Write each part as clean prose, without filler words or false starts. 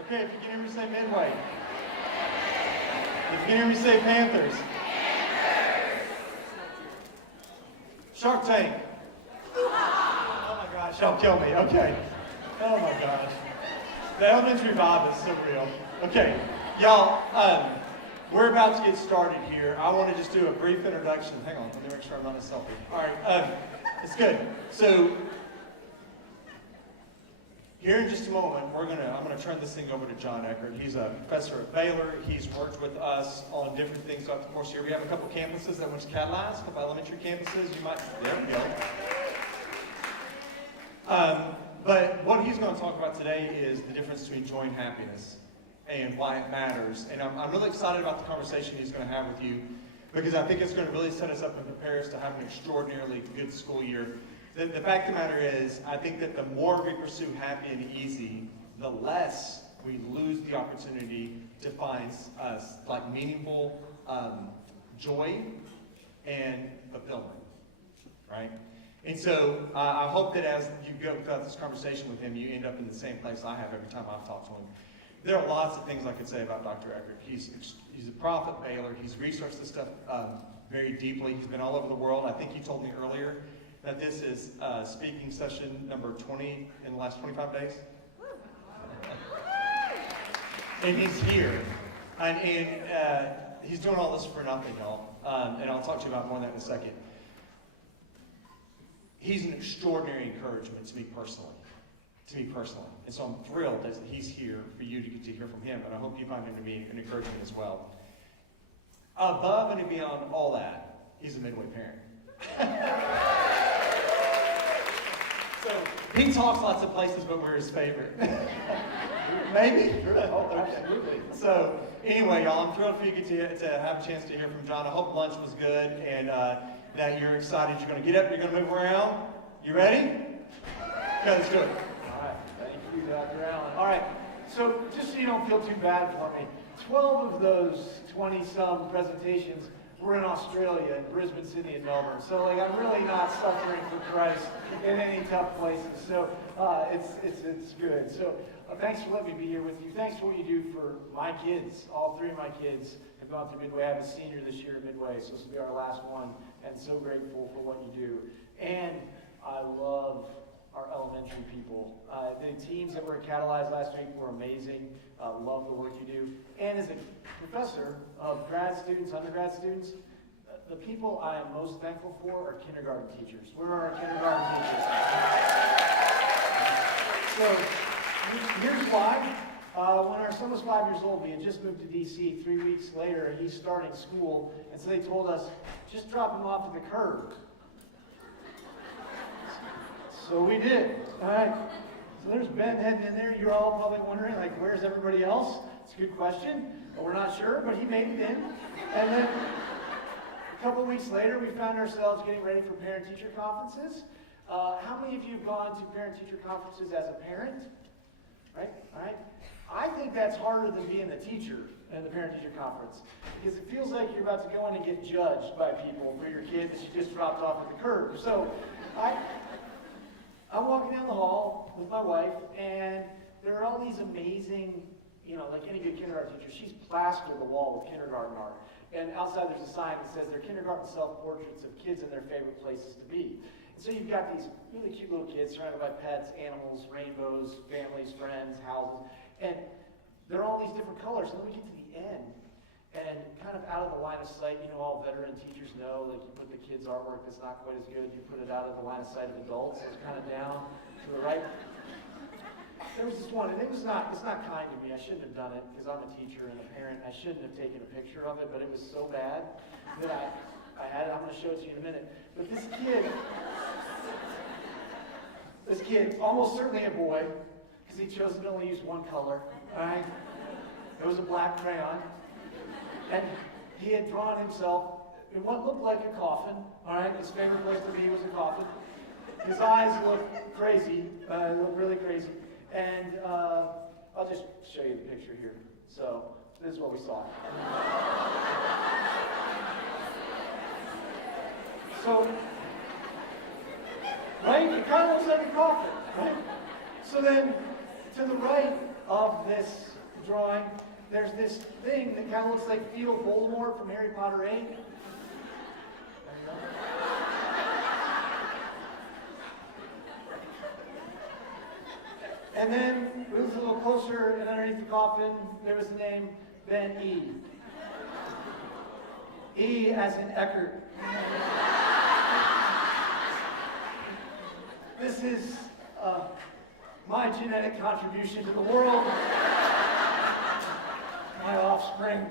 Okay, if you can hear me say Midway. If you can hear me say Panthers. Shark Tank. Oh my gosh, y'all kill me. Okay. Oh my gosh. The elementary vibe is so real. Okay, y'all, we're about to get started here. I want to just do a brief introduction. Hang on, let me make sure I'm not a selfie. All right, it's good. So, here in just a moment, I'm gonna turn this thing over to John Eckert. He's a professor at Baylor. He's worked with us on different things throughout the course of the year. We have a couple campuses that went to catalyze, a couple elementary campuses. There we go. But what he's going to talk about today is the difference between joy and happiness and why it matters. And I'm really excited about the conversation he's going to have with you because I think it's going to really set us up and prepare us to have an extraordinarily good school year. The fact of the matter is, I think that the more we pursue happy and easy, the less we lose the opportunity to find like meaningful joy and fulfillment, right? And so I hope that as you go throughout this conversation with him, you end up in the same place I have every time I've talked to him. There are lots of things I could say about Dr. Eckert. He's a prof at Baylor. He's researched this stuff very deeply. He's been all over the world. I think you told me earlier that this is speaking session number 20 in the last 25 days. And he's here. And he's doing all this for nothing, y'all. And I'll talk to you about more of that in a second. He's an extraordinary encouragement to me personally. And so I'm thrilled that he's here for you to get to hear from him, and I hope you find him to be an encouragement as well. Above and beyond all that, he's a Midway parent. So he talks lots of places, but we're his favorite. Maybe? Oh, absolutely. So anyway, y'all, I'm thrilled for you to have a chance to hear from John. I hope lunch was good and that you're excited. You're going to get up, you're going to move around. You ready? Okay, let's do it. All right, thank you, Dr. Allen. All right, so just so you don't feel too bad for me, 12 of those 20-some presentations were in Australia, in Brisbane, Sydney, and Melbourne. So, like, I'm really not suffering for Christ in any tough places. So, it's good. So, thanks for letting me be here with you. Thanks for what you do for my kids. All three of my kids have gone through Midway. I have a senior this year at Midway, so this will be our last one. And so grateful for what you do. And I love our elementary people. The teams that were at Catalyze last week were amazing. Love the work you do. And as a professor of grad students, undergrad students, the people I am most thankful for are kindergarten teachers. Where are our kindergarten teachers? So here's why. When our son was 5 years old, we had just moved to DC. 3 weeks later, he's starting school, and so they told us, just drop him off at the curb. So we did. All right. So there's Ben heading in there. You're all probably wondering, like, where's everybody else? It's a good question, but we're not sure, but he made it in. And then a couple of weeks later, we found ourselves getting ready for parent-teacher conferences. How many of you have gone to parent-teacher conferences as a parent? Right? All right. I think that's harder than being a teacher in the parent-teacher conference because it feels like you're about to go in and get judged by people for your kid that you just dropped off at the curb. So I'm walking down the hall with my wife, and there are all these amazing, like any good kindergarten teacher, she's plastered the wall with kindergarten art. And outside there's a sign that says they're kindergarten self-portraits of kids in their favorite places to be. And so you've got these really cute little kids surrounded by pets, animals, rainbows, families, friends, houses. And they're all these different colors. And then we get to the end, and kind of out of the line of sight, all veteran teachers know, like you put the kids' artwork that's not quite as good, you put it out of the line of sight of adults, it's kind of down to the right. There was this one, and it's not kind to me. I shouldn't have done it because I'm a teacher and a parent. I shouldn't have taken a picture of it, but it was so bad that I had it. I'm going to show it to you in a minute. But this kid, almost certainly a boy, because he chose to only use one color. All right, it was a black crayon, and he had drawn himself in what looked like a coffin. All right, his favorite place to be was a coffin. His eyes looked crazy, looked really crazy. And I'll just show you the picture here. So this is what we saw. So, right, it kind of looks like a coffin, right? So then, to the right of this drawing. There's this thing that kind of looks like fetal Voldemort from Harry Potter 8. And then we was a little closer, and underneath the coffin, there was the name Ben E. E as in Eckert. This is my genetic contribution to the world. My offspring,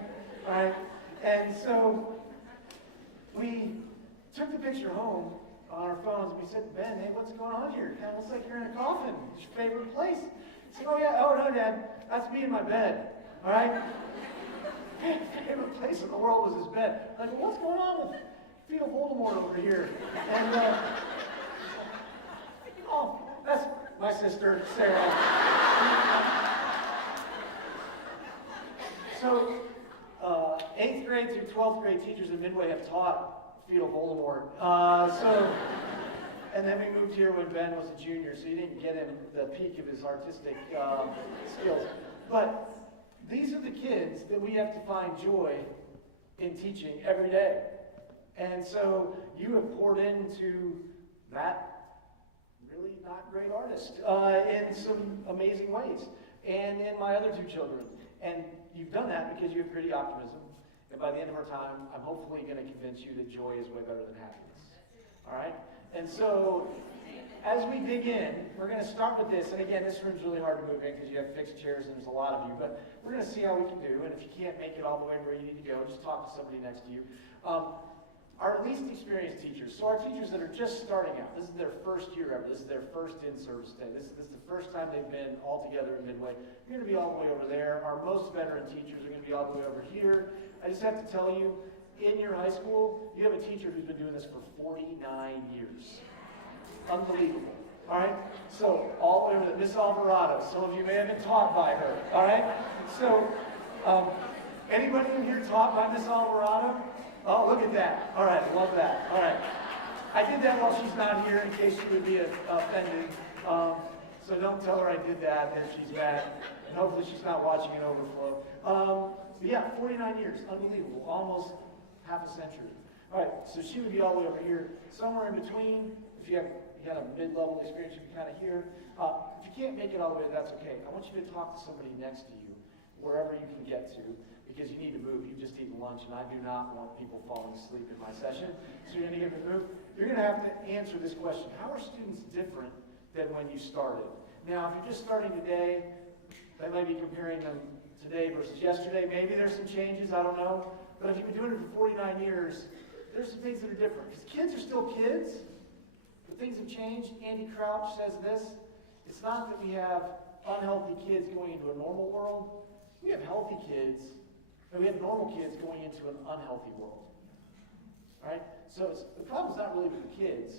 right? And so we took the picture home on our phones, and we said, Ben, hey, what's going on here? It kind of looks like you're in a coffin. It's your favorite place. He said, oh yeah, oh no, Dad, that's me in my bed, all right? Favorite place in the world was his bed. Like, well, what's going on with fetal Voldemort over here? And, oh, that's my sister, Sarah. So, 8th grade through 12th grade teachers in Midway have taught fetal Voldemort. And then we moved here when Ben was a junior, so you didn't get him the peak of his artistic skills. But these are the kids that we have to find joy in teaching every day. And so you have poured into that really not great artist in some amazing ways. And in my other 2 children. And you've done that because you have gritty optimism. And by the end of our time, I'm hopefully going to convince you that joy is way better than happiness. All right? And so, as we dig in, we're going to start with this. And again, this room's really hard to move in because you have fixed chairs and there's a lot of you. But we're going to see how we can do. And if you can't make it all the way where you need to go, just talk to somebody next to you. Our least experienced teachers, so our teachers that are just starting out, this is their first year ever, this is their first in-service day, this is the first time they've been all together at Midway. You're going to be all the way over there. Our most veteran teachers are going to be all the way over here. I just have to tell you, in your high school, you have a teacher who's been doing this for 49 years. Unbelievable. All right? So, all the way over there, Miss Alvarado. Some of you may have been taught by her. All right? So, anybody in here taught by Miss Alvarado? Oh, look at that. All right, love that. All right. I did that while she's not here in case she would be offended. So don't tell her I did that if she's mad. And hopefully she's not watching it overflow. But yeah, 49 years. Unbelievable. Almost half a century. All right, so she would be all the way over here. Somewhere in between, if you had a mid-level experience, you can kind of hear. If you can't make it all the way, that's okay. I want you to talk to somebody next to you, wherever you can get to. Because you need to move. You've just eaten lunch, and I do not want people falling asleep in my session. So you're going to get to move. You're going to have to answer this question. How are students different than when you started? Now, if you're just starting today, they might be comparing them today versus yesterday. Maybe there's some changes. I don't know. But if you've been doing it for 49 years, there's some things that are different. Because kids are still kids, but things have changed. Andy Crouch says this. It's not that we have unhealthy kids going into a normal world. We have healthy kids. And we have normal kids going into an unhealthy world. All right? So the problem's not really with the kids.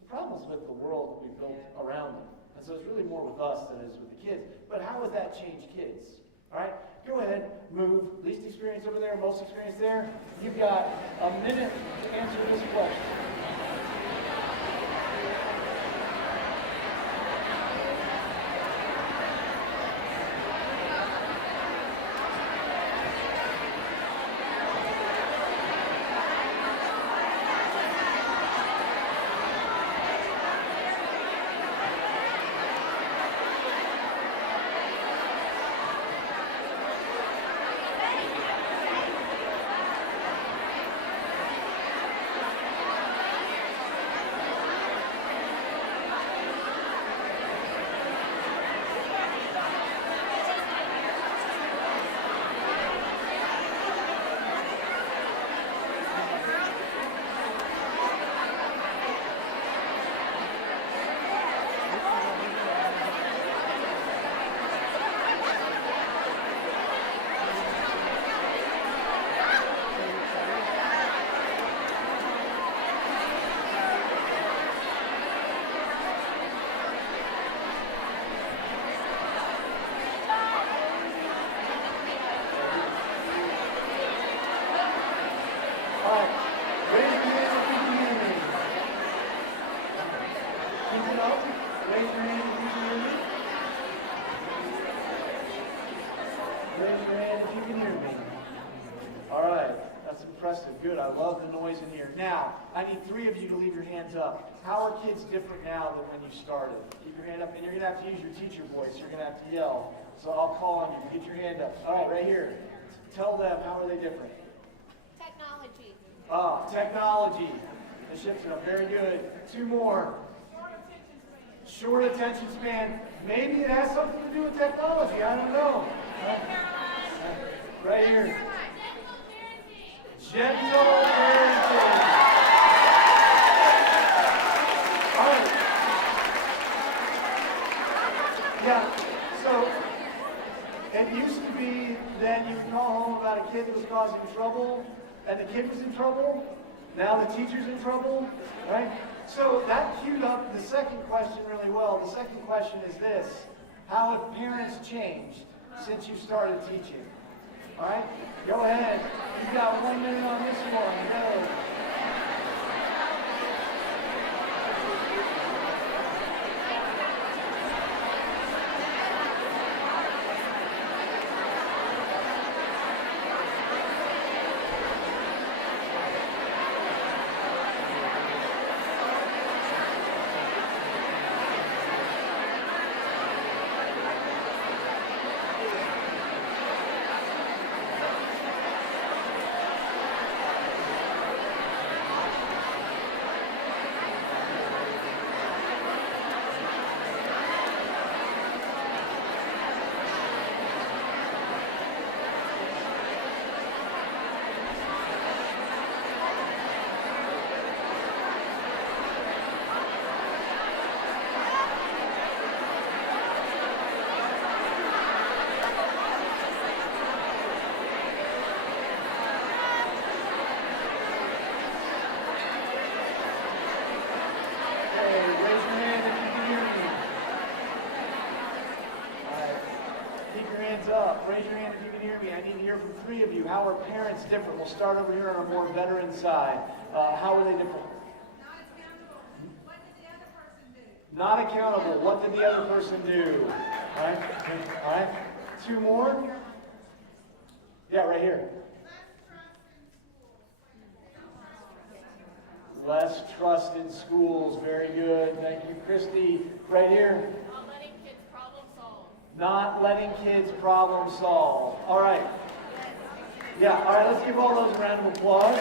The problem is with the world that we've built around them. And so it's really more with us than it is with the kids. But how has that changed kids? All right? Go ahead, move. Least experience over there, most experience there. You've got a minute to answer this question. Raise your hand if you can hear me. All right, that's impressive. Good, I love the noise in here. Now, I need 3 of you to leave your hands up. How are kids different now than when you started? Keep your hand up, and you're going to have to use your teacher voice. You're going to have to yell. So I'll call on you. Get your hand up. All right, right here. Tell them, how are they different? Technology. Technology. The ship's up. Very good. 2 more. Short attention span. Maybe it has something to do with technology. I don't know. Right here. Gentle parenting. All right. Yeah. So it used to be that you would call home about a kid that was causing trouble, and the kid was in trouble. Now the teacher's in trouble, right? So that queued up the second question really well. The second question is this: how have parents changed since you started teaching? All right, go ahead. You've got 1 minute on this one. Go. Raise your hand if you can hear me. I need to hear from 3 of you. How are parents different? We'll start over here on our more veteran side. How are they different? Not accountable. What did the other person do? All right. All right. 2 more. Yeah, right here. Less trust in schools. Very good. Thank you, Christy. Right here. Not letting kids problem solve. All right. Yeah, all right, let's give all those a round of applause.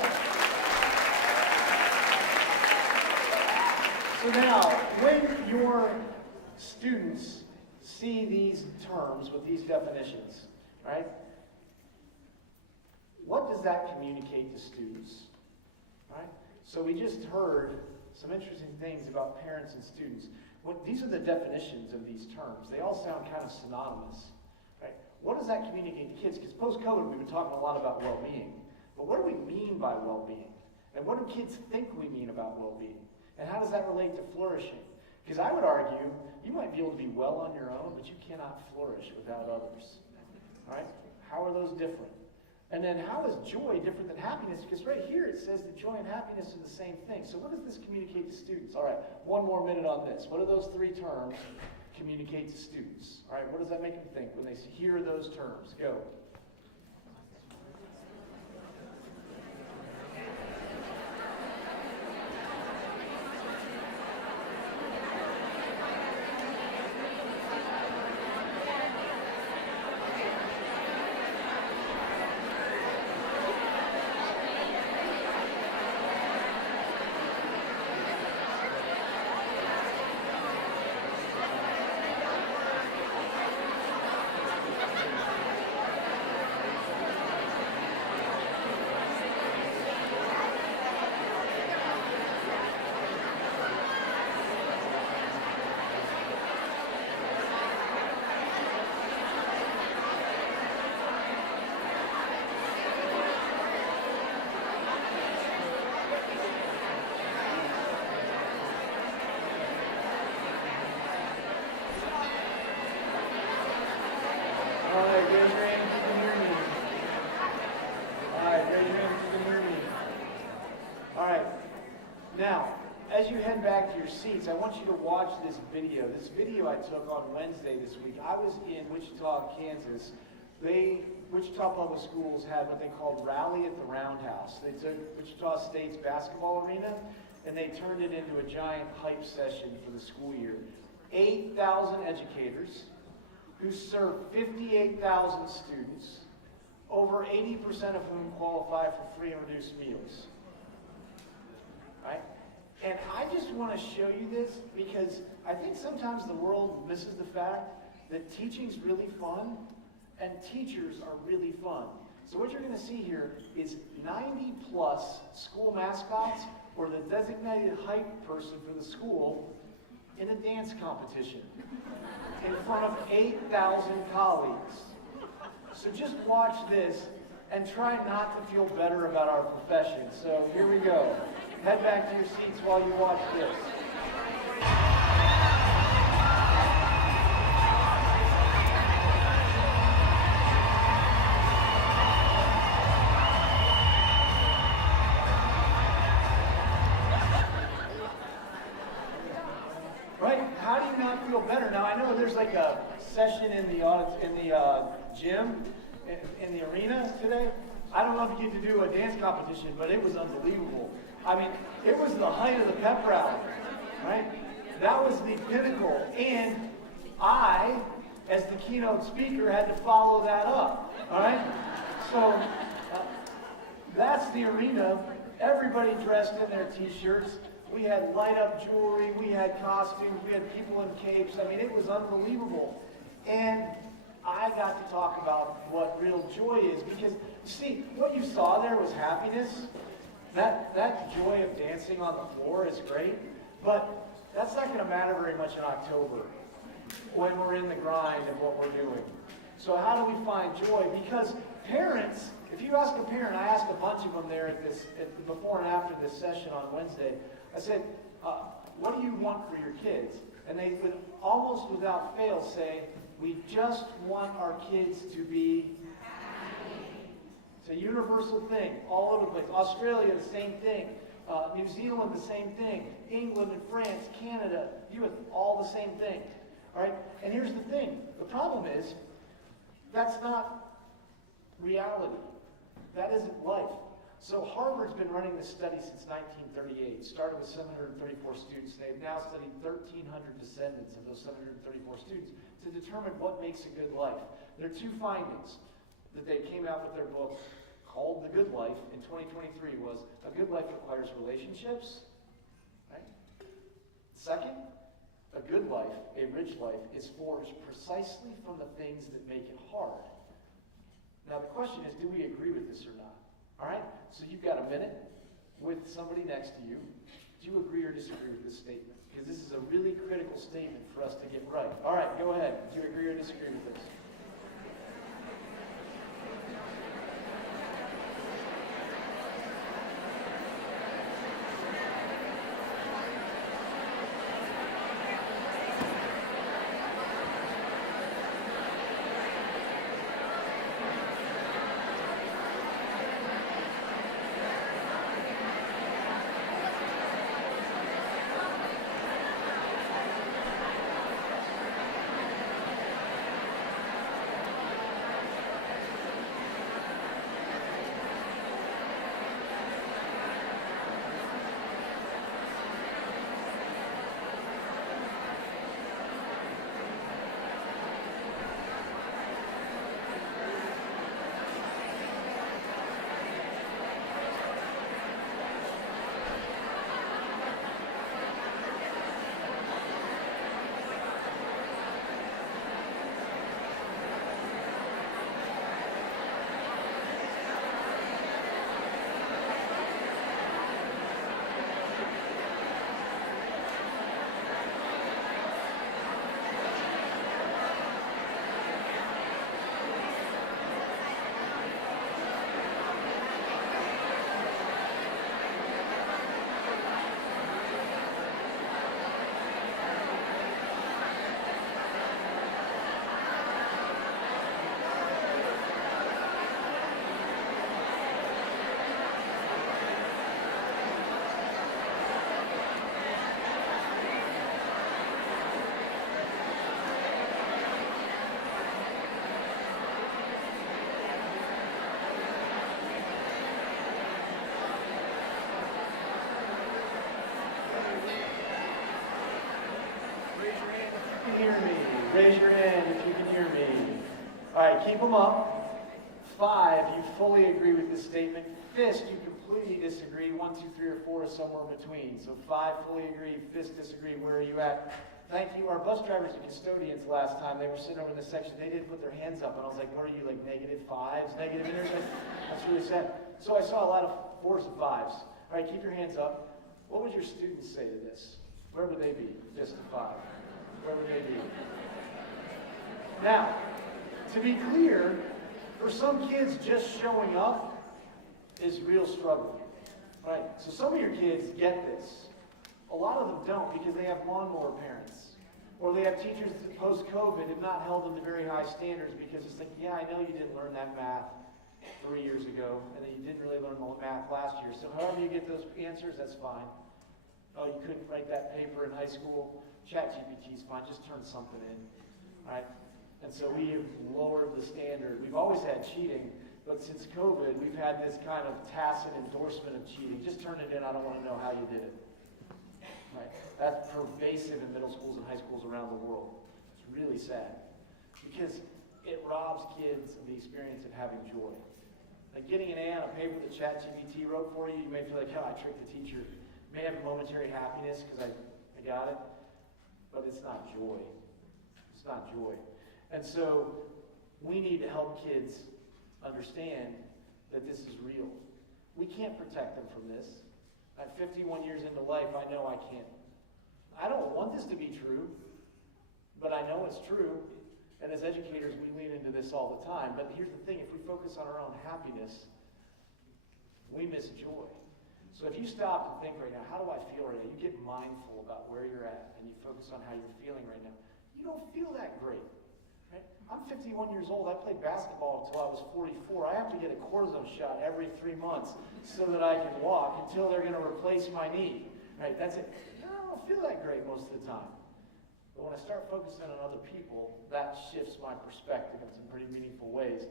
So now, when your students see these terms with these definitions, right, what does that communicate to students? Right? So we just heard some interesting things about parents and students. These are the definitions of these terms. They all sound kind of synonymous, right? What does that communicate to kids? Because post-COVID, we've been talking a lot about well-being. But what do we mean by well-being? And what do kids think we mean about well-being? And how does that relate to flourishing? Because I would argue, you might be able to be well on your own, but you cannot flourish without others, right? How are those different? And then how is joy different than happiness? Because right here it says that joy and happiness are the same thing. So what does this communicate to students? All right, 1 more minute on this. What do those 3 terms communicate to students? All right, what does that make them think when they hear those terms? Go. Now, as you head back to your seats, I want you to watch this video. This video I took on Wednesday this week. I was in Wichita, Kansas, Wichita Public Schools had what they called Rally at the Roundhouse. They took Wichita State's basketball arena and they turned it into a giant hype session for the school year. 8,000 educators who serve 58,000 students, over 80% of whom qualify for free and reduced meals. Right? And I just want to show you this because I think sometimes the world misses the fact that teaching's really fun and teachers are really fun. So what you're going to see here is 90 plus school mascots or the designated hype person for the school in a dance competition in front of 8,000 colleagues. So just watch this and try not to feel better about our profession. So here we go. Head back to your seats while you watch this. Right? How do you not feel better? Now I know there's like a session in the gym, in the arena today. I don't know if you get to do a dance competition, but it was unbelievable. I mean, it was the height of the pep rally, right? That was the pinnacle. And I, as the keynote speaker, had to follow that up, all right? So that's the arena. Everybody dressed in their t-shirts. We had light-up jewelry. We had costumes. We had people in capes. I mean, it was unbelievable. And I got to talk about what real joy is because, see, what you saw there was happiness. That joy of dancing on the floor is great, but that's not going to matter very much in October when we're in the grind of what we're doing. So how do we find joy? Because parents, if you ask a parent, I asked a bunch of them there at before and after this session on Wednesday, I said, what do you want for your kids? And they would almost without fail say, we just want our kids to be happy. It's a universal thing all over the place. Australia, the same thing. New Zealand, the same thing. England and France, Canada, US, all the same thing. All right? And here's the thing. The problem is, that's not reality. That isn't life. So Harvard's been running this study since 1938. It started with 734 students. They've now studied 1,300 descendants of those 734 students to determine what makes a good life. There are two findings that they came out with their book called The Good Life in 2023 was a good life requires relationships. Right? Second, a good life, a rich life, is forged precisely from the things that make it hard. Now the question is, do we agree with this or not? All right? So you've got a minute with somebody next to you. Do you agree or disagree with this statement? Because this is a really critical statement for us to get right. All right, go ahead. Do you agree or disagree with this? hear me. Raise your hand if you can hear me. All right, keep them up. 5, you fully agree with this statement. Fist, you completely disagree. 1, 2, 3, or 4 is somewhere in between. So 5 fully agree, fist disagree. Where are you at? Thank you. Our bus drivers and custodians last time, they were sitting over in this section. They didn't put their hands up, and I was like, what are you, like -5s, negative meters? That's really sad. So I saw a lot of 4s and 5s. All right, keep your hands up. What would your students say to this? Where would they be? Fist of 5. Where would they be? Now, to be clear, for some kids, just showing up is real struggle, right? So some of your kids get this. A lot of them don't because they have lawnmower parents. Or they have teachers that post-COVID have not held them to very high standards because it's like, yeah, I know you didn't learn that math 3 years ago, and then you didn't really learn the math last year. So however you get those answers, that's fine. Oh, you couldn't write that paper in high school? ChatGPT is fine, just turn something in, all right? And so we have lowered the standard. We've always had cheating, but since COVID, we've had this kind of tacit endorsement of cheating. Just turn it in, I don't want to know how you did it. Right? That's pervasive in middle schools and high schools around the world. It's really sad because it robs kids of the experience of having joy. Like getting an A on a paper that ChatGPT wrote for you, you may feel like, oh, I tricked the teacher. You may have a momentary happiness because I got it, but it's not joy. It's not joy. And so we need to help kids understand that this is real. We can't protect them from this. At 51 years into life, I know I can't. I don't want this to be true, but I know it's true. And as educators, we lean into this all the time. But here's the thing, if we focus on our own happiness, we miss joy. So if you stop and think right now, how do I feel right now? You get mindful about where you're at, and you focus on how you're feeling right now. You don't feel that great. Right? I'm 51 years old. I played basketball until I was 44. I have to get a cortisone shot every 3 months so that I can walk until they're going to replace my knee. Right? That's it. I don't feel that great most of the time. But when I start focusing on other people, that shifts my perspective in some pretty meaningful ways.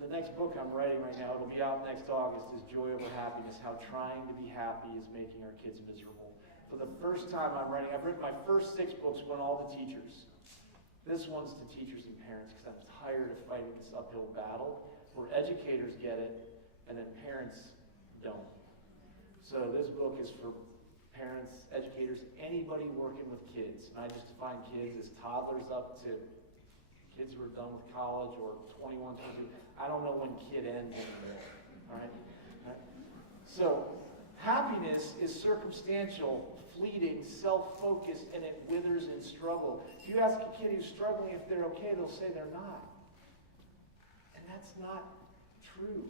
The next book I'm writing right now, it'll be out next August, is Joy Over Happiness, How Trying to Be Happy is Making Our Kids Miserable. For the first time I'm writing, I've written my first 6 books went all to teachers. This one's to teachers and parents because I'm tired of fighting this uphill battle where educators get it and then parents don't. So this book is for parents, educators, anybody working with kids. And I just define kids as toddlers up to kids who are done with college or 21, 22. I don't know when kid ends anymore. All right? So happiness is circumstantial, fleeting, self-focused, and it withers in struggle. If you ask a kid who's struggling if they're okay, they'll say they're not. And that's not true.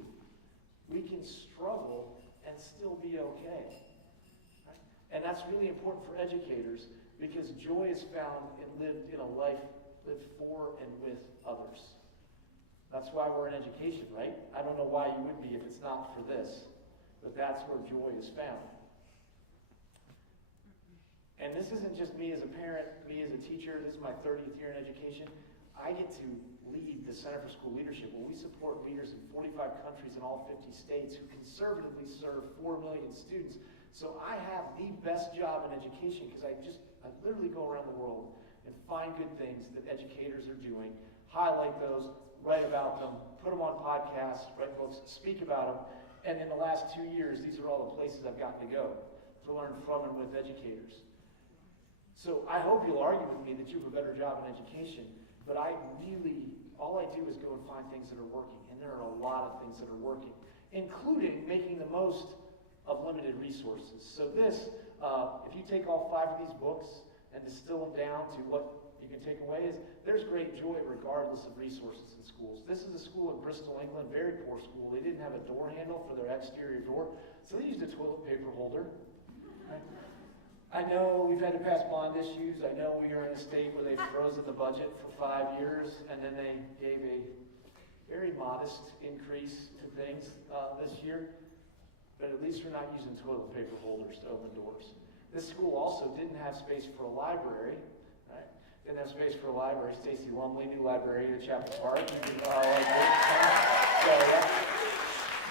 We can struggle and still be okay. Right? And that's really important for educators because joy is found and lived in a life lived for and with others. That's why we're in education, right? I don't know why you would be if it's not for this, but that's where joy is found. And this isn't just me as a parent, me as a teacher. This is my 30th year in education. I get to lead the Center for School Leadership, where we support leaders in 45 countries in all 50 states who conservatively serve 4 million students. So I have the best job in education because I literally go around the world and find good things that educators are doing, highlight those, write about them, put them on podcasts, write books, speak about them. And in the last 2 years, these are all the places I've gotten to go to learn from and with educators. So I hope you'll argue with me that you have a better job in education, but all I do is go and find things that are working, and there are a lot of things that are working, including making the most of limited resources. So this, if you take all 5 of these books and distill them down to what you can take away is, there's great joy regardless of resources in schools. This is a school in Bristol, England, very poor school. They didn't have a door handle for their exterior door, so they used a toilet paper holder. Right? I know we've had to pass bond issues. I know we are in a state where they've frozen the budget for 5 years, and then they gave a very modest increase to things this year. But at least we're not using toilet paper holders to open doors. This school also didn't have space for a library. Right? Didn't have space for a library. Stacy Lumley, new librarian at Chapel Park.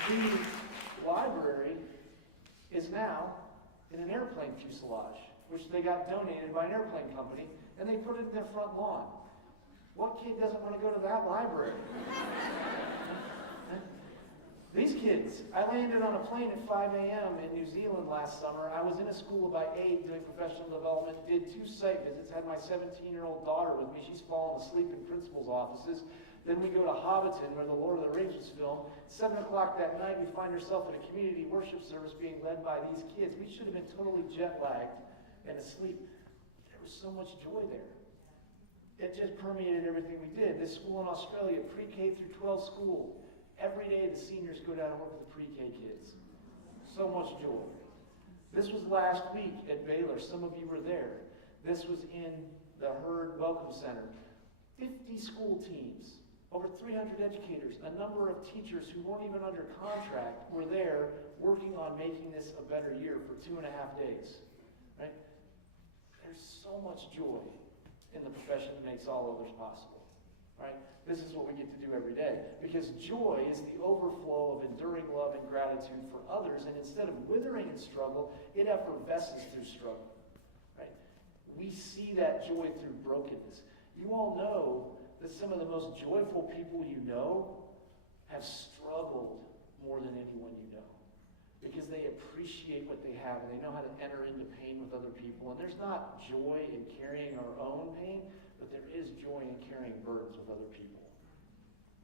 The library is now in an airplane fuselage. which they got donated by an airplane company, and they put it in their front lawn. What kid doesn't want to go to that library? These kids, I landed on a plane at 5 a.m. in New Zealand last summer. I was in a school by 8 doing professional development, did 2 site visits, had my 17-year-old daughter with me. She's fallen asleep in principal's offices. Then we go to Hobbiton, where the Lord of the Rings was filmed. 7 o'clock that night, we find ourselves in a community worship service being led by these kids. We should have been totally jet-lagged and asleep. There was so much joy there. It just permeated everything we did. This school in Australia, pre-K through 12 school. Every day the seniors go down and work with the pre-K kids. So much joy. This was last week at Baylor. Some of you were there. This was in the Hurd Welcome Center. 50 school teams, over 300 educators, a number of teachers who weren't even under contract were there working on making this a better year for 2.5 days. Right? There's so much joy in the profession that makes all others possible. Right? This is what we get to do every day. Because joy is the overflow of enduring love and gratitude for others, and instead of withering in struggle, it effervesces through struggle. Right? We see that joy through brokenness. You all know that some of the most joyful people you know have struggled more than anyone you know. Because they appreciate what they have, and they know how to enter into pain with other people. And there's not joy in carrying our own pain, but there is joy in carrying burdens with other people.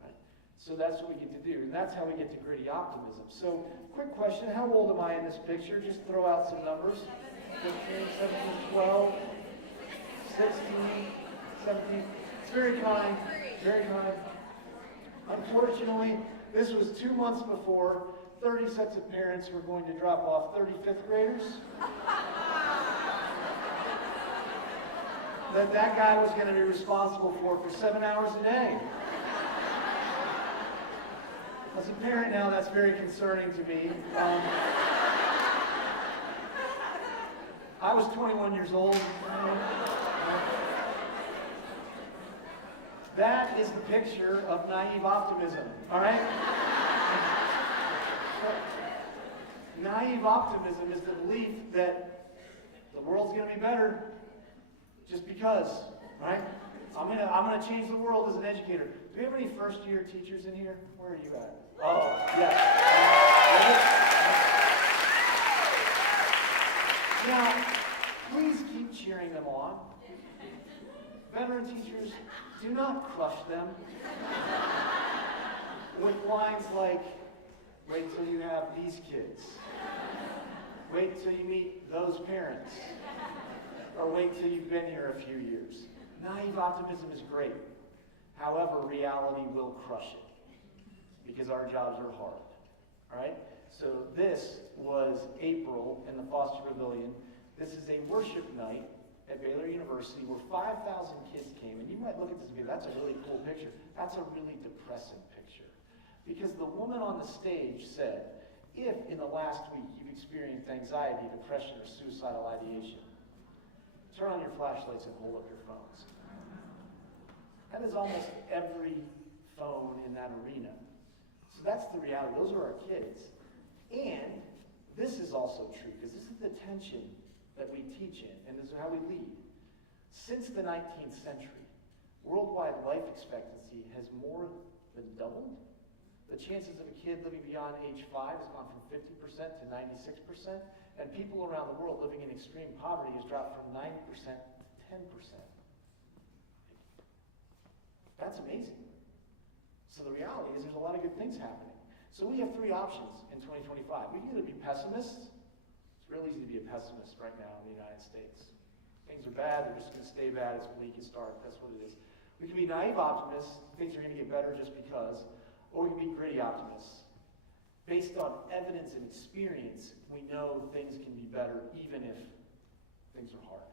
Right? So that's what we get to do, and that's how we get to gritty optimism. So, quick question, how old am I in this picture? Just throw out some numbers. 15, 17, 12, 16, 17. It's very kind, very kind. Unfortunately, this was 2 months before 30 sets of parents were going to drop off 35th graders. That guy was going to be responsible for 7 hours a day. As a parent now, that's very concerning to me. I was 21 years old. That is the picture of naive optimism, all right? Naive optimism is the belief that the world's going to be better just because, right? I'm gonna change the world as an educator. Do we have any first-year teachers in here? Where are you at? Oh, yes. Now, please keep cheering them on. Veteran teachers, do not crush them with lines like, wait till you have these kids. Wait till you meet those parents. Or wait till you've been here a few years. Naive optimism is great. However, reality will crush it. Because our jobs are hard. Alright? So this was April in the Foster Pavilion. This is a worship night at Baylor University where 5,000 kids came. And you might look at this and be, that's a really cool picture. That's a really depressing picture. Because the woman on the stage said, if in the last week you've experienced anxiety, depression, or suicidal ideation, turn on your flashlights and hold up your phones. That is almost every phone in that arena. So that's the reality. Those are our kids. And this is also true, because this is the tension that we teach in, and this is how we lead. Since the 19th century, worldwide life expectancy has more than doubled. The chances of a kid living beyond age 5 has gone from 50% to 96%, and people around the world living in extreme poverty has dropped from 90% to 10%. That's amazing. So the reality is there's a lot of good things happening. So we have 3 options in 2025. We can either be pessimists. It's real easy to be a pessimist right now in the United States. Things are bad, they're just going to stay bad, it's bleak, it's dark, that's what it is. We can be naive optimists, things are going to get better just because. Or we can be gritty optimists. Based on evidence and experience, we know things can be better even if things are hard.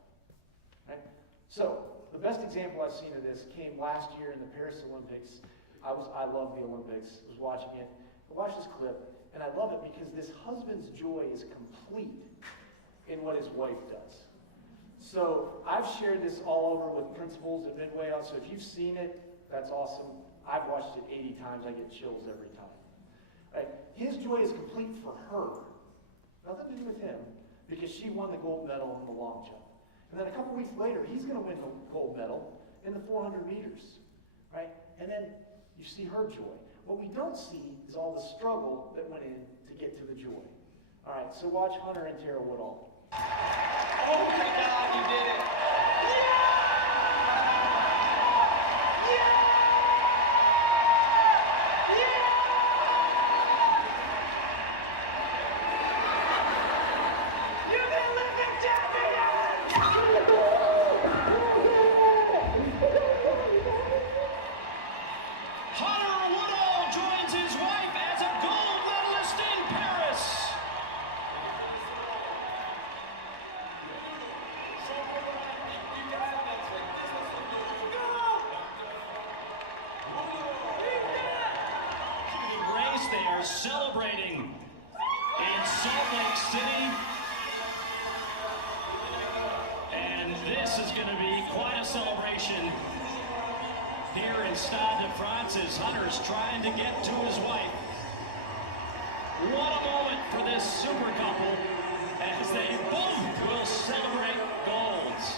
Right? So, the best example I've seen of this came last year in the Paris Olympics. I love the Olympics. I was watching it. I watched this clip, and I love it because this husband's joy is complete in what his wife does. So, I've shared this all over with principals at Midway. So if you've seen it, that's awesome. I've watched it 80 times. I get chills every time. Right? His joy is complete for her. Nothing to do with him. because she won the gold medal in the long jump. And then a couple weeks later, he's going to win the gold medal in the 400 meters, right? And then you see her joy. What we don't see is all the struggle that went in to get to the joy. All right, so watch Hunter and Tara Woodall. Oh my God, you did it! Celebrating in Salt Lake City, and this is going to be quite a celebration here in Stade de France as Hunter's trying to get to his wife. What a moment for this super couple as they both will celebrate golds.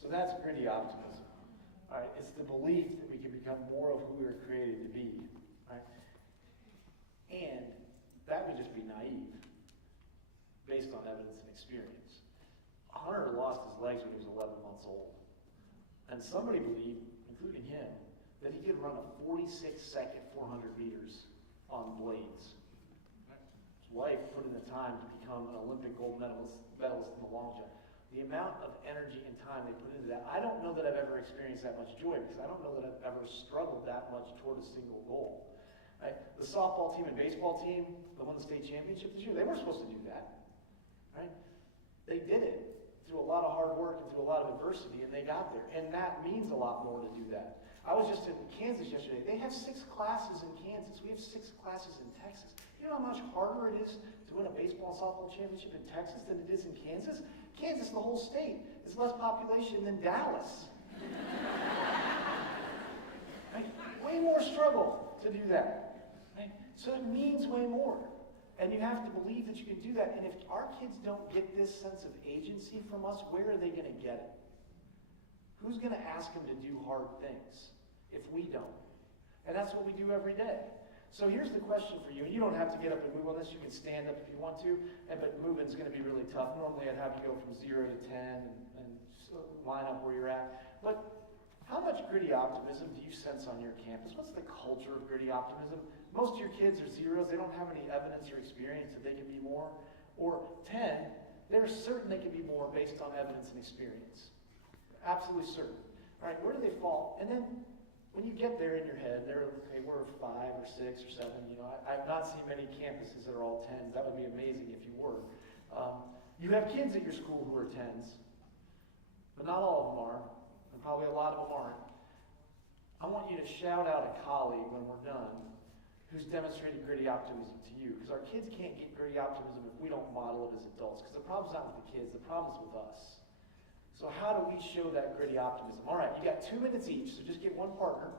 So that's gritty optimism. All right, it's the belief that we can become more of who we were created to be. Right? And that would just be naive, based on evidence and experience. Hunter lost his legs when he was 11 months old. And somebody believed, including him, that he could run a 46-second 400 meters on blades. His wife put in the time to become an Olympic gold medalist in the long jump. The amount of energy and time they put into that, I don't know that I've ever experienced that much joy because I don't know that I've ever struggled that much toward a single goal. Right? The softball team and baseball team that won the state championship this year, they weren't supposed to do that. Right? They did it through a lot of hard work and through a lot of adversity, and they got there. And that means a lot more to do that. I was just in Kansas yesterday. They have 6 classes in Kansas. We have 6 classes in Texas. You know how much harder it is to win a baseball and softball championship in Texas than it is in Kansas? Kansas, the whole state, is less population than Dallas. Right? Way more struggle to do that. Right? So it means way more. And you have to believe that you can do that. And if our kids don't get this sense of agency from us, where are they going to get it? Who's going to ask them to do hard things if we don't? And that's what we do every day. So here's the question for you. And you don't have to get up and move on this. You can stand up if you want to. But moving is going to be really tough. Normally I'd have you go from 0 to 10 and line up where you're at. But how much gritty optimism do you sense on your campus? What's the culture of gritty optimism? Most of your kids are zeros. They don't have any evidence or experience that they can be more. Or 10, they're certain they can be more based on evidence and experience. Absolutely certain. All right, where do they fall? And then when you get there in your head, they're, okay, we're 5 or 6 or 7. You know, I've not seen many campuses that are all 10s. That would be amazing if you were. You have kids at your school who are 10s, but not all of them are, and probably a lot of them aren't. I want you to shout out a colleague when we're done who's demonstrated gritty optimism to you, because our kids can't get gritty optimism if we don't model it as adults, because the problem's not with the kids, the problem's with us. So how do we show that gritty optimism? All right, you got 2 minutes each, so just get one partner.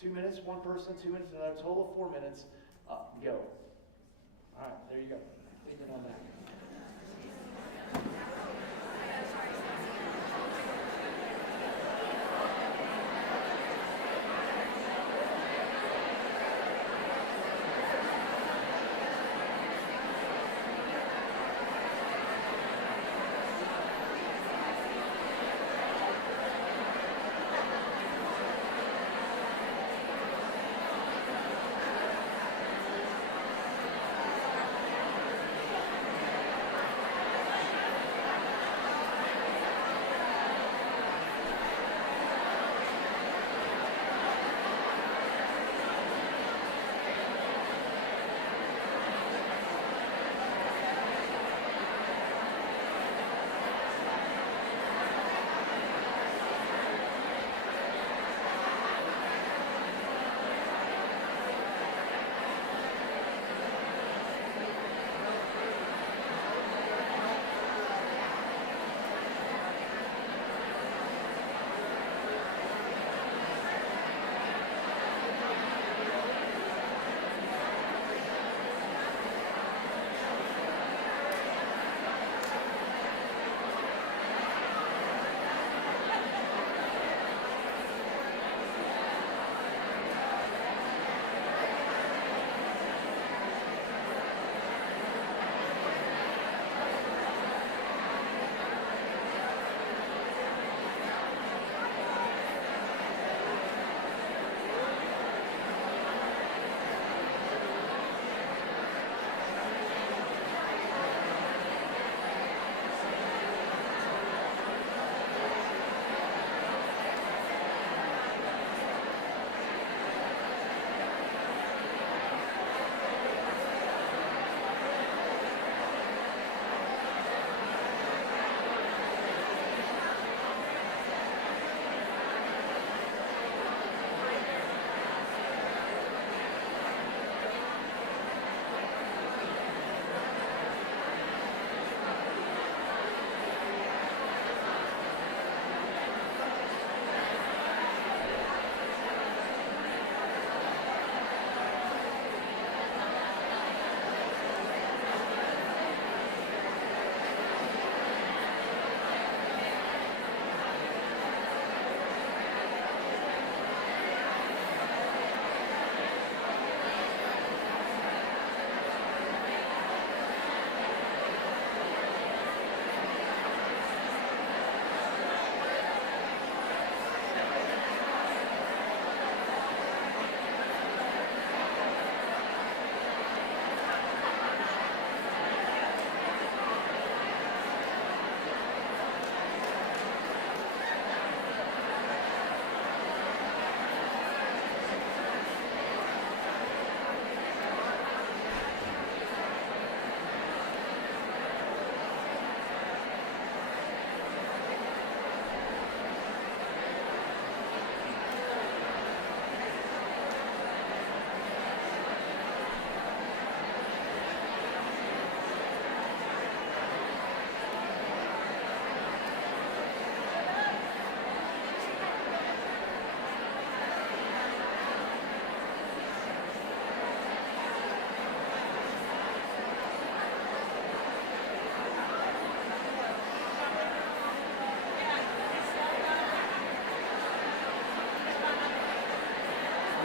2 minutes, one person, 2 minutes, another, total of 4 minutes. Go. All right, there you go. Leave it on that.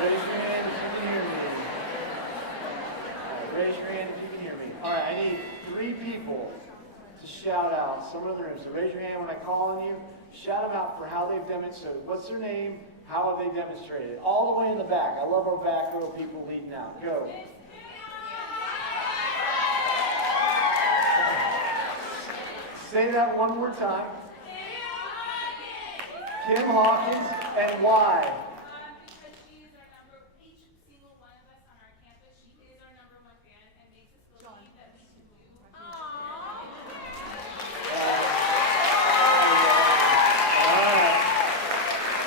Raise your hand if you can hear me. All right, raise your hand if you can hear me. All right, I need 3 people to shout out some of the room. So raise your hand when I call on you. Shout them out for how they've demonstrated. What's their name? How have they demonstrated? All the way in the back. I love our back row people leading out. Go. Say that one more time. Kim Hawkins. And why? Because she is our each single one of us on our campus, she is our #1 fan and makes us believe that we can do.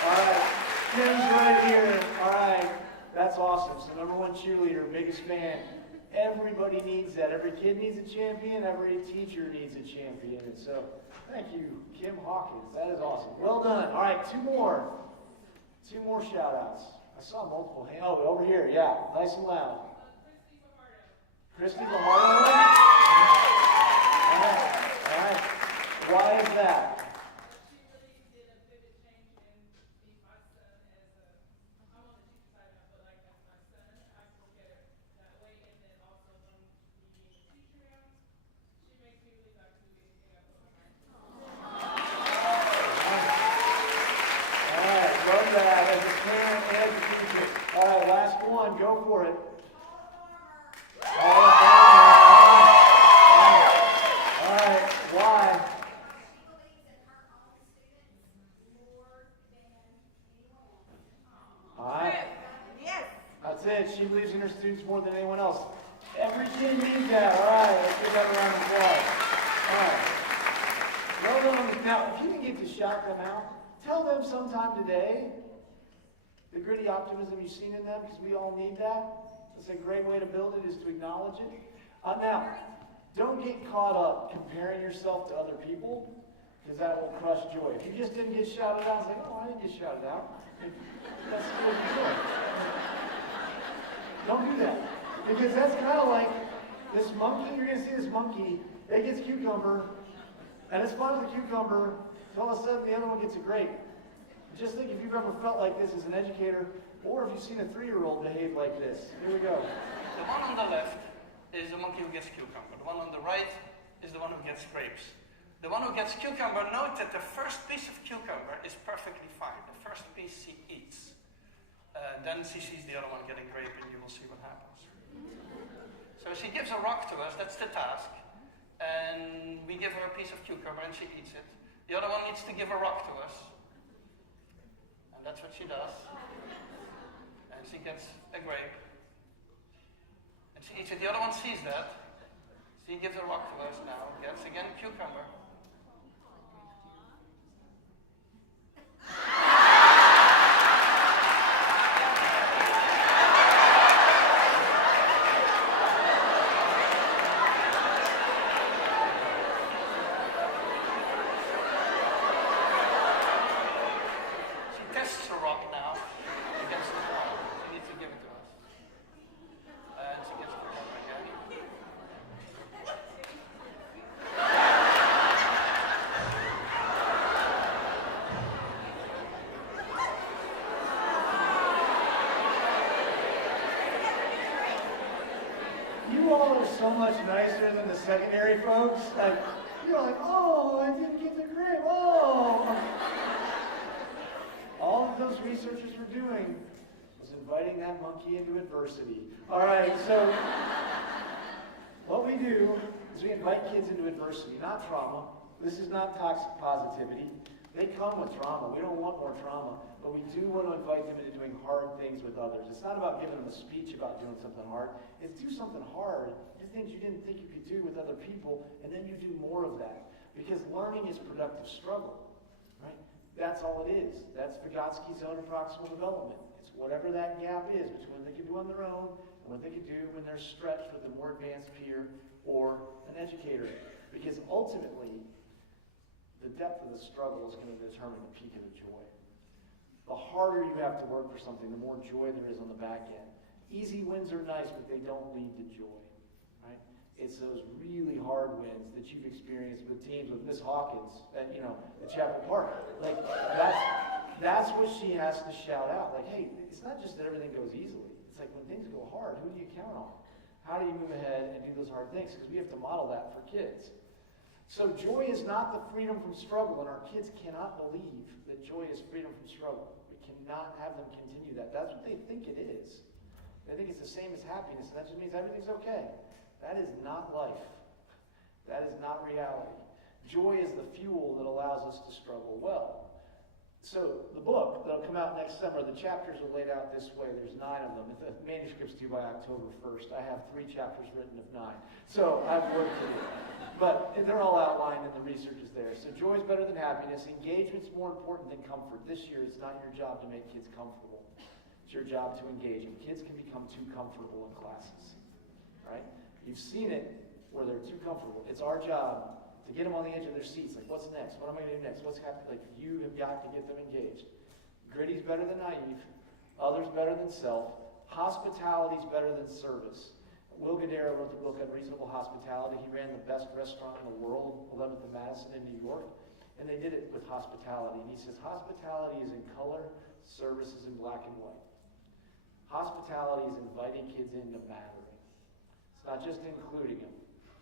All right. Kim's right here. All right. That's awesome. So #1 cheerleader, biggest fan. Everybody needs that. Every kid needs a champion. Every teacher needs a champion. And so, thank you, Kim Hawkins. That is awesome. Well done. All right, 2 more. 2 more shout outs. I saw multiple hands. Oh, over here. Yeah, nice and loud. Christy Lamardo. All right. All right. Why is that? She really did a pivot change in being my son as I'm on the teacher side now, but like as my son, I look at it that way. And then also when me being a teacher now, she makes me believe I can do anything I put my mind to. All right, love that as a parent and as a teacher. All right, last one, go for it. All right, why? She believes in her own students more than anyone else. All right. Yes. That's it. She believes in her students more than anyone else. Every kid needs that. All right, let's give that a round of applause. All right. Well done. Now, if you can get to shout them out, tell them sometime today the gritty optimism you've seen in them, because we all need that. That's a great way to build it, is to acknowledge it. Now, don't get caught up comparing yourself to other people, because that will crush joy. If you just didn't get shouted out, it's like, oh, I didn't get shouted out. That's still joy. Don't do that. Because that's kind of like this monkey. You're going to see this monkey. It gets cucumber, and it's fun with the cucumber. So all of a sudden, the other one gets a grape. Just think if you've ever felt like this as an educator, or if you've seen a 3-year-old behave like this. Here we go. The one on the left is the monkey who gets cucumber. The one on the right is the one who gets grapes. The one who gets cucumber, note that the first piece of cucumber is perfectly fine. The first piece she eats. Then she sees the other one getting grape, and you will see what happens. So she gives a rock to us, that's the task. And we give her a piece of cucumber, and she eats it. The other one needs to give a rock to us. And that's what she does. And she gets a grape. And she eats it. The other one sees that. She gives a rock to us now. Gets again cucumber. So much nicer than the secondary folks. Like, you're like, oh, I didn't get the grape. Oh. All of those researchers were doing was inviting that monkey into adversity. All right, so what we do is we invite kids into adversity, not trauma. This is not toxic positivity. They come with trauma. We don't want more trauma, but we do want to invite them into doing hard things with others. It's not about giving them a speech about doing something hard. It's do something hard, do things you didn't think you could do with other people, and then you do more of that. Because learning is productive struggle, right? That's all it is. That's Vygotsky's zone of proximal development. It's whatever that gap is between what they can do on their own and what they can do when they're stretched with a more advanced peer or an educator. Because ultimately, the depth of the struggle is going to determine the peak of the joy. The harder you have to work for something, the more joy there is on the back end. Easy wins are nice, but they don't lead to joy. Right? It's those really hard wins that you've experienced with teams with Miss Hawkins at, at Chapel Park. Like, that's what she has to shout out. Like, hey, it's not just that everything goes easily. It's like when things go hard, who do you count on? How do you move ahead and do those hard things? Because we have to model that for kids. So joy is not the freedom from struggle, and our kids cannot believe that joy is freedom from struggle. We cannot have them continue that. That's what they think it is. They think it's the same as happiness, and that just means everything's okay. That is not life. That is not reality. Joy is the fuel that allows us to struggle well. So the book that'll come out next summer, the chapters are laid out this way. There's 9 of them. If the manuscript's due by October 1st, I have 3 chapters written of 9. So I've worked to do. But they're all outlined and the research is there. So joy is better than happiness. Engagement's more important than comfort. This year, it's not your job to make kids comfortable. It's your job to engage them. Kids can become too comfortable in classes. Right? You've seen it where they're too comfortable. It's our job to get them on the edge of their seats. Like, what's next? What am I going to do next? What's happening? Like, you have got to get them engaged. Gritty's better than naive. Others better than self. Hospitality's better than service. Will Guidara wrote the book Unreasonable Hospitality. He ran the best restaurant in the world, 11th and Madison in New York. And they did it with hospitality. And he says, hospitality is in color, service is in black and white. Hospitality is inviting kids into mattering. It's not just including them,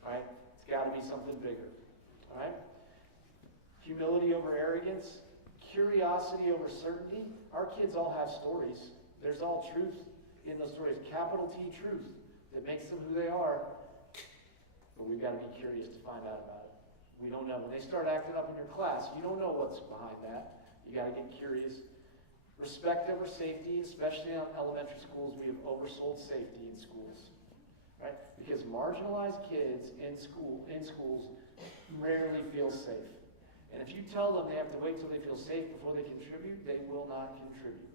right? It's got to be something bigger. All right? Humility over arrogance, curiosity over certainty. Our kids all have stories. There's all truth in those stories. Capital T truth that makes them who they are. But we've got to be curious to find out about it. We don't know. When they start acting up in your class, you don't know what's behind that. You got to get curious. Respect over safety, especially on elementary schools. We have oversold safety in schools. Right? Because marginalized kids in schools rarely feel safe. And if you tell them they have to wait till they feel safe before they contribute, they will not contribute.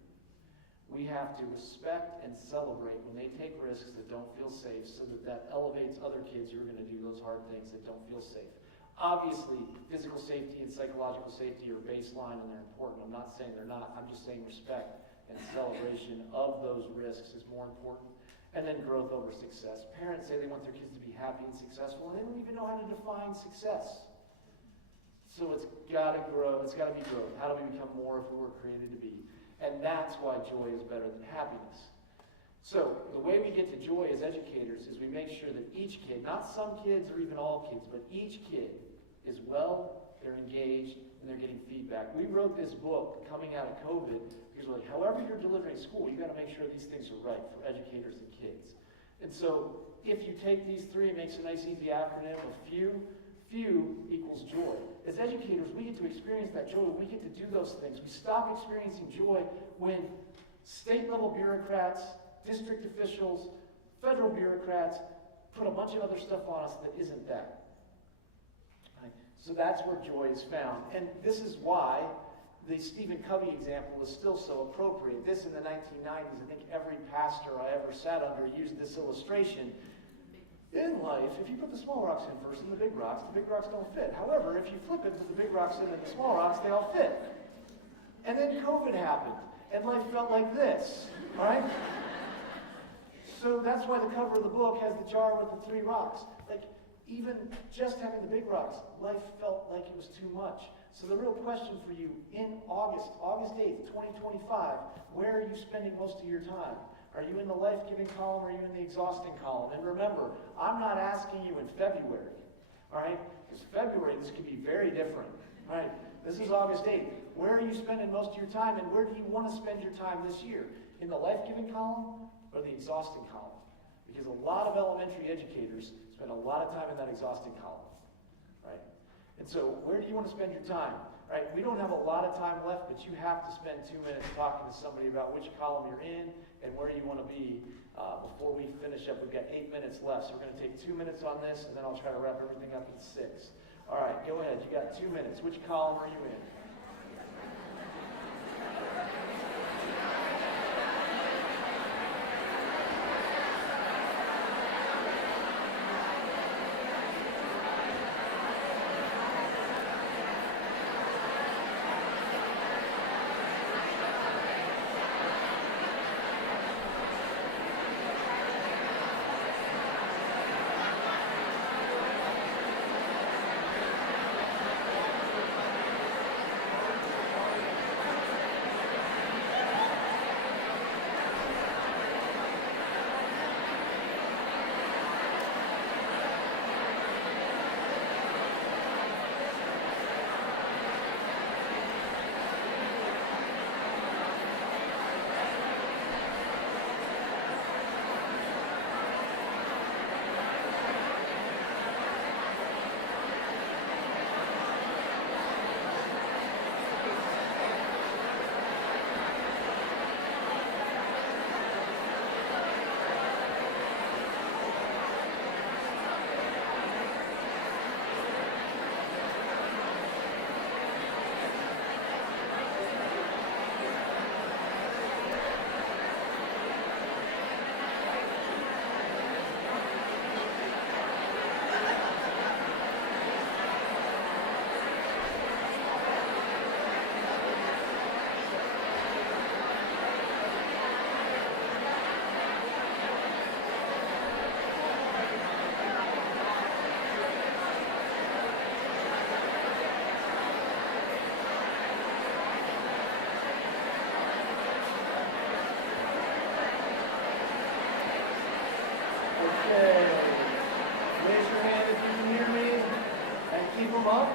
We have to respect and celebrate when they take risks that don't feel safe so that elevates other kids who are going to do those hard things that don't feel safe. Obviously, physical safety and psychological safety are baseline and they're important. I'm not saying they're not. I'm just saying respect and celebration of those risks is more important. And then growth over success. Parents say they want their kids to be happy and successful, and they don't even know how to define success. So it's got to grow. It's got to be growth. How do we become more of who we're created to be? And that's why joy is better than happiness. So the way we get to joy as educators is we make sure that each kid, not some kids or even all kids, but each kid is well, they're engaged, and they're getting feedback. We wrote this book coming out of COVID because we're like, however you're delivering school, you got to make sure these things are right for educators and kids. And so if you take these 3, it makes a nice easy acronym of few equals joy. As educators, we get to experience that joy. We get to do those things. We stop experiencing joy when state-level bureaucrats, district officials, federal bureaucrats put a bunch of other stuff on us that isn't that. Right? So that's where joy is found. And this is why the Stephen Covey example is still so appropriate. This in the 1990s, I think every pastor I ever sat under used this illustration. In life, if you put the small rocks in first and the big rocks don't fit. However, if you flip it, put the big rocks in and the small rocks, they all fit. And then COVID happened, and life felt like this, right? So that's why the cover of the book has the jar with the 3 rocks. Like, even just having the big rocks, life felt like it was too much. So the real question for you, in August 8th, 2025, where are you spending most of your time? Are you in the life-giving column or are you in the exhausting column? And remember, I'm not asking you in February, all right? Because February, this could be very different, all right? This is August 8th. Where are you spending most of your time and where do you want to spend your time this year? In the life-giving column or the exhausting column? Because a lot of elementary educators spend a lot of time in that exhausting column, right? And so where do you want to spend your time? Right? We don't have a lot of time left, but you have to spend 2 minutes talking to somebody about which column you're in and where you want to be before we finish up. We've got 8 minutes left, so we're going to take 2 minutes on this, and then I'll try to wrap everything up in 6. All right, go ahead. You got 2 minutes. Which column are you in? Okay. Raise your hand if you can hear me. And keep them up.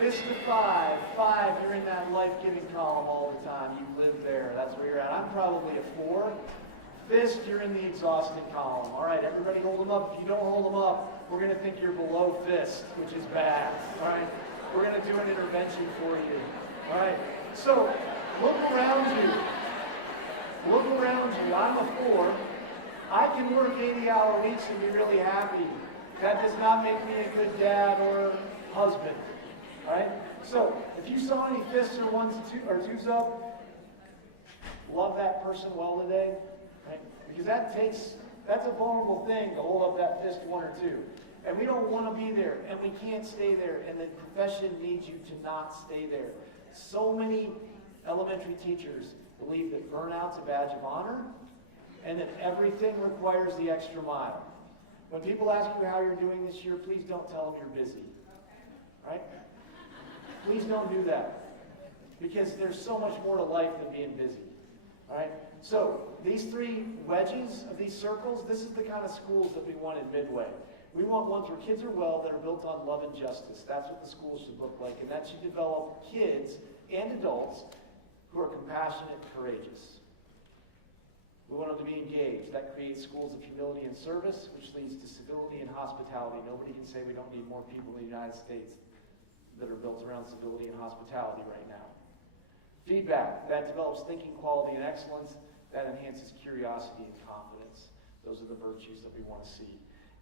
Fist to 5. 5, you're in that life-giving column all the time. You live there. That's where you're at. I'm probably a 4. Fist, you're in the exhausted column. All right, everybody hold them up. If you don't hold them up, we're going to think you're below fist, which is bad. All right? We're going to do an intervention for you. All right? So, look around you. Look around you. I'm a 4. I can work 80-hour weeks and be really happy. That does not make me a good dad or husband. All right? So, if you saw any fists or 1s or 2s up, love that person well today. Right? Because that's a vulnerable thing to hold up that fist 1 or 2. And we don't want to be there, and we can't stay there, and the profession needs you to not stay there. So many elementary teachers believe that burnout's a badge of honor, and that everything requires the extra mile. When people ask you how you're doing this year, please don't tell them you're busy. Right? Please don't do that. Because there's so much more to life than being busy. All right? So, these 3 wedges of these circles, this is the kind of schools that we want in Midway. We want ones where kids are well, that are built on love and justice. That's what the schools should look like. And that should develop kids and adults who are compassionate and courageous. We want them to be engaged. That creates schools of humility and service, which leads to civility and hospitality. Nobody can say we don't need more people in the United States that are built around civility and hospitality right now. Feedback, that develops thinking quality and excellence. That enhances curiosity and confidence. Those are the virtues that we want to see.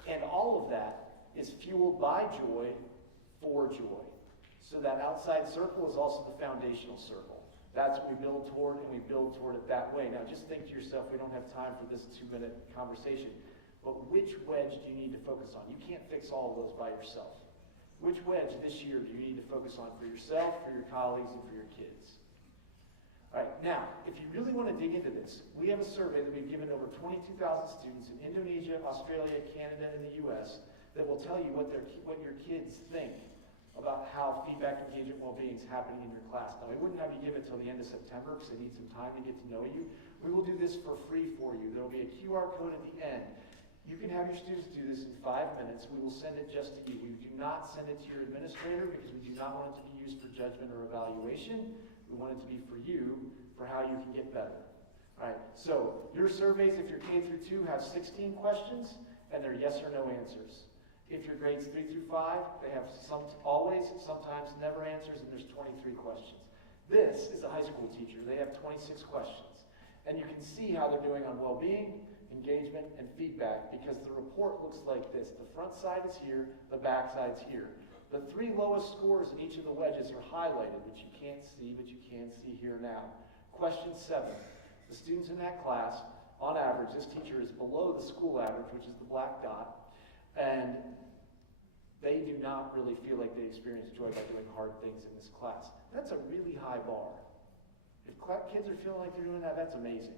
And all of that is fueled by joy for joy. So that outside circle is also the foundational circle. That's what we build toward, and we build toward it that way. Now just think to yourself, we don't have time for this 2-minute conversation, but which wedge do you need to focus on? You can't fix all of those by yourself. Which wedge this year do you need to focus on for yourself, for your colleagues, and for your kids? All right, now, if you really want to dig into this, we have a survey that we've given over 22,000 students in Indonesia, Australia, Canada, and the U.S. that will tell you what your kids think about how feedback, engagement, well-being is happening in your class. Now, we wouldn't have you give it till the end of September because they need some time to get to know you. We will do this for free for you. There will be a QR code at the end. You can have your students do this in 5 minutes. We will send it just to you. We do not send it to your administrator because we do not want it to be used for judgment or evaluation. We want it to be for you, for how you can get better. All right, so your surveys, if you're K through 2, have 16 questions, and they're yes or no answers. If you're grades 3 through 5, they have always, sometimes never answers, and there's 23 questions. This is a high school teacher. They have 26 questions. And you can see how they're doing on well-being, engagement, and feedback, because the report looks like this. The front side is here, the back side's here. The 3 lowest scores in each of the wedges are highlighted, which you can't see, but you can see here now. Question 7. The students in that class, on average, this teacher is below the school average, which is the black dot, and they do not really feel like they experience joy by doing hard things in this class. That's a really high bar. If kids are feeling like they're doing that, that's amazing.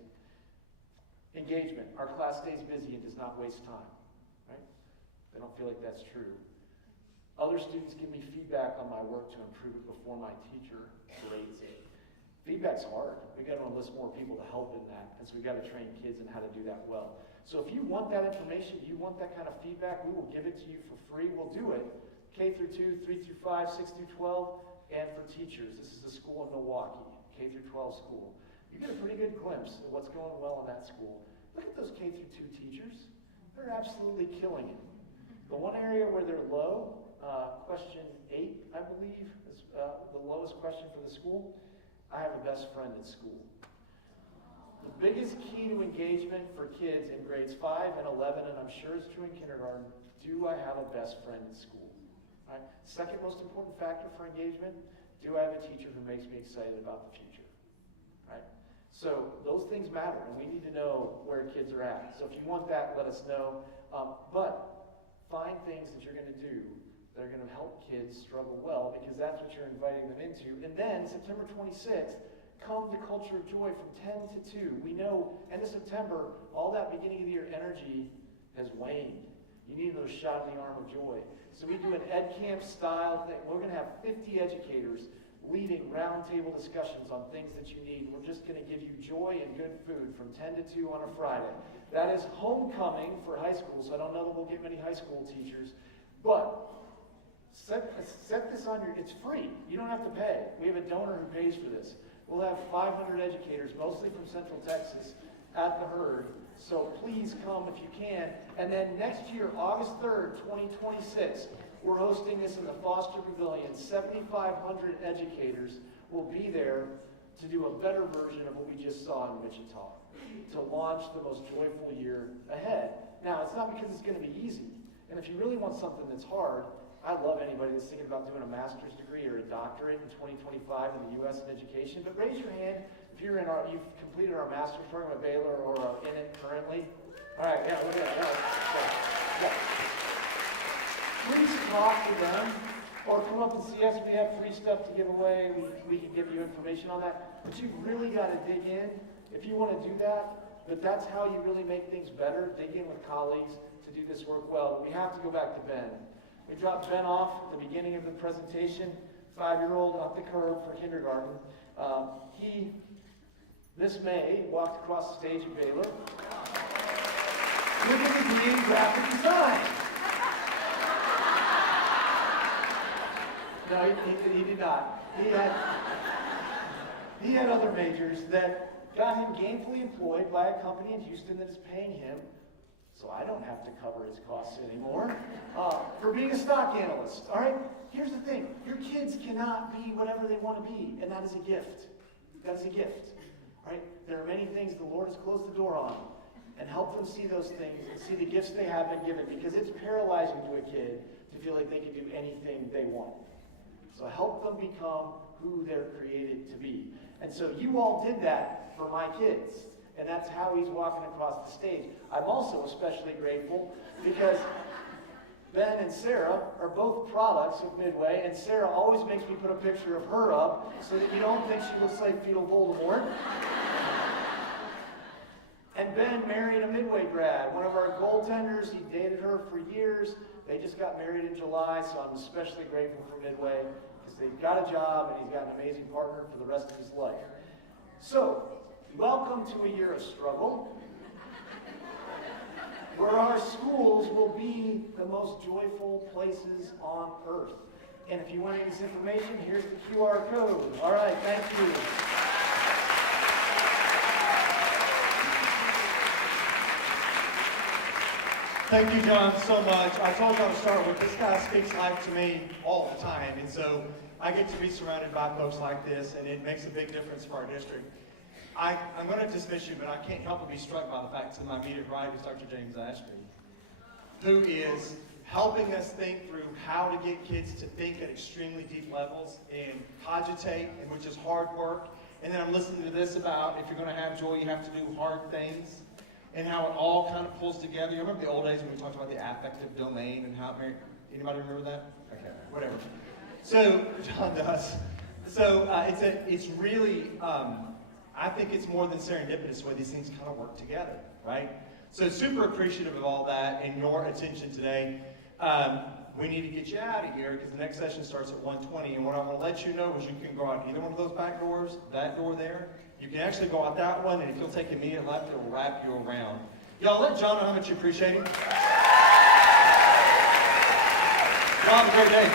Engagement. Our class stays busy and does not waste time. Right? They don't feel like that's true. Other students give me feedback on my work to improve it before my teacher grades it. Feedback's hard. We've got to enlist more people to help in that, and so we've got to train kids in how to do that well. So if you want that information, you want that kind of feedback, we will give it to you for free. We'll do it K through 2, 3 through 5, 6 through 12, and for teachers. This is a school in Milwaukee, K through 12 school. You get a pretty good glimpse of what's going well in that school. Look at those K through 2 teachers. They're absolutely killing it. The one area where they're low, question 8, I believe, is the lowest question for the school. I have a best friend at school. The biggest key to engagement for kids in grades 5 and 11, and I'm sure it's true in kindergarten, do I have a best friend at school? All right. Second most important factor for engagement, do I have a teacher who makes me excited about the future? Right? So those things matter, and we need to know where kids are at. So if you want that, let us know. But find things that you're going to do that are going to help kids struggle well, because that's what you're inviting them into. And then, September 26th, come to Culture of Joy from 10 to 2. We know, end of September, all that beginning of the year energy has waned. You need another shot in the arm of joy. So we do an Ed Camp style thing. We're going to have 50 educators leading roundtable discussions on things that you need. We're just going to give you joy and good food from 10 to 2 on a Friday. That is homecoming for high school, so I don't know that we'll get many high school teachers. But set this on your, it's free. You don't have to pay. We have a donor who pays for this. We'll have 500 educators, mostly from Central Texas, at the herd. So please come if you can. And then next year, August 3rd, 2026, we're hosting this in the Foster Pavilion. 7,500 educators will be there to do a better version of what we just saw in Wichita, to launch the most joyful year ahead. Now, it's not because it's going to be easy. And if you really want something that's hard, I love anybody that's thinking about doing a master's degree or a doctorate in 2025 in the U.S. in education. But raise your hand if you've completed our master's program at Baylor or in it currently. All right, yeah, look at that. Yeah. Please talk to them or come up and see us. We have free stuff to give away. We can give you information on that. But you've really got to dig in if you want to do that. But that's how you really make things better. Dig in with colleagues to do this work well. We have to go back to Ben. We dropped Ben off at the beginning of the presentation, 5-year-old up the curb for kindergarten. He, this May, walked across the stage at Baylor. Look at the dean graphic design. No, he did not. He had other majors that got him gainfully employed by a company in Houston that is paying him, so I don't have to cover his costs anymore, for being a stock analyst. All right? Here's the thing. Your kids cannot be whatever they want to be, and that is a gift. That is a gift. All right? There are many things the Lord has closed the door on, and help them see those things and see the gifts they have been given, because it's paralyzing to a kid to feel like they can do anything they want. So help them become who they're created to be. And so you all did that for my kids. And that's how he's walking across the stage. I'm also especially grateful because Ben and Sarah are both products of Midway, and Sarah always makes me put a picture of her up so that you don't think she looks like fetal Voldemort. And Ben married a Midway grad, one of our goaltenders. He dated her for years. They just got married in July, so I'm especially grateful for Midway because they've got a job and he's got an amazing partner for the rest of his life. So, welcome to a year of struggle, where our schools will be the most joyful places on earth. And if you want this information, here's the QR code. All right, thank you. Thank you, John, so much. I told you I would start with, this guy speaks life to me all the time, and so I get to be surrounded by folks like this, and it makes a big difference for our district. I'm going to dismiss you, but I can't help but be struck by the fact that my immediate right is Dr. James Ashby, who is helping us think through how to get kids to think at extremely deep levels and cogitate, and which is hard work. And then I'm listening to this about if you're going to have joy, you have to do hard things, and how it all kind of pulls together. You remember the old days when we talked about the affective domain and how anybody remember that? Okay, whatever. So John does. So it's really. I think it's more than serendipitous the way these things kind of work together, right? So super appreciative of all that and your attention today. We need to get you out of here because the next session starts at 1:20. And what I want to let you know is you can go out either one of those back doors, that door there. You can actually go out that one, and if you'll take immediate left, it will wrap you around. Y'all let John know how much you appreciate him. Y'all have a great day.